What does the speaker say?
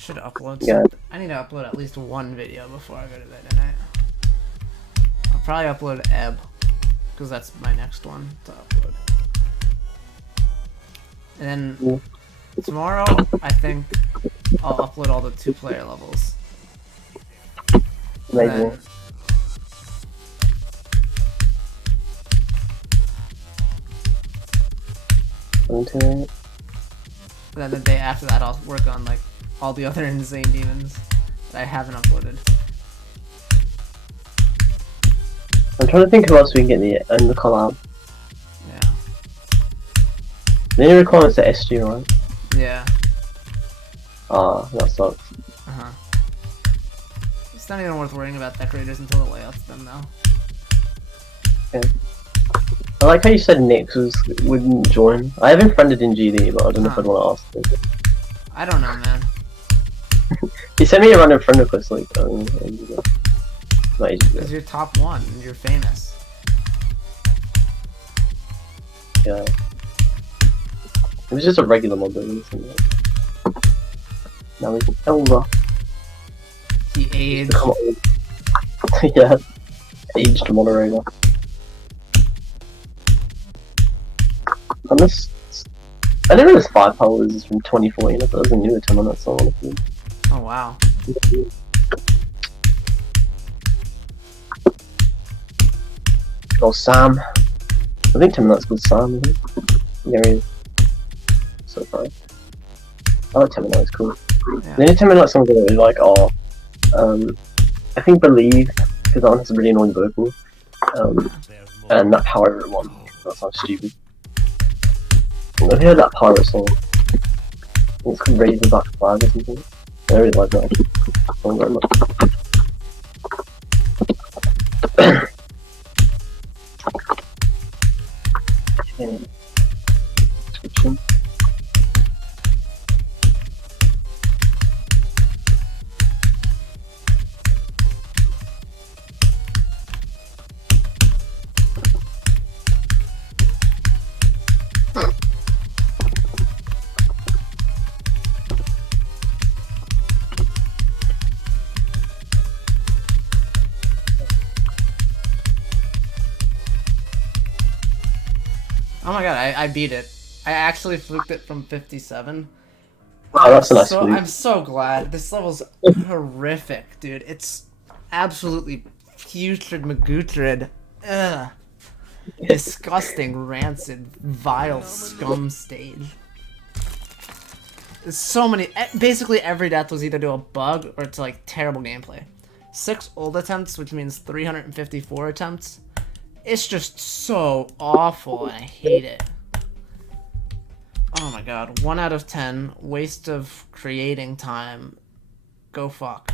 Should upload Yeah. something. I need to upload at least one video before I go to bed tonight. I'll probably upload Ebb, because that's my next one to upload. And then tomorrow, I think I'll upload all the 2-player levels. Amazing. Then the day after that, I'll work on like all the other insane demons that I haven't uploaded. I'm trying to think who else we can get in the collab. Yeah. The only requirement's the SG, right? Yeah. Ah, that sucks. Uh-huh. It's not even worth worrying about decorators until the layout's done now. Okay. I like how you said Nick wouldn't join. I haven't friended in GD, but I don't know if I'd want to ask him. I don't know, man. He sent me a random friend request, like, not easy. Because you're top 1 and you're famous. Yeah. It was just a regular mod, though. Now we can over. He aged. Yeah. Aged moderator. I didn't know this 5 powers is from 2014. I thought it was a newer time on that song. Oh wow. Oh, Sam. I think Terminat's called Sam, isn't it? Yeah, he is. So far. I like Terminat, it's cool. Yeah. The only Terminat songs I really like are, I think Believe, because that one has a really annoying vocal. And that However It One. That sounds stupid. I've heard that pirate song. It's called Raise the Black Flag or something. I really like that song very much. Okay. Description. Oh my god, I beat it. I actually fluked it from 57. Oh, that's a nice fluke. I'm so glad. This level's horrific, dude. It's absolutely putrid magutrid. Ugh. Disgusting, rancid, vile scum stage. There's so many. Basically, every death was either to a bug or to like terrible gameplay. 6 ult attempts, which means 354 attempts. It's just so awful, and I hate it. Oh my god, 1 out of 10. Waste of creating time. Go fuck.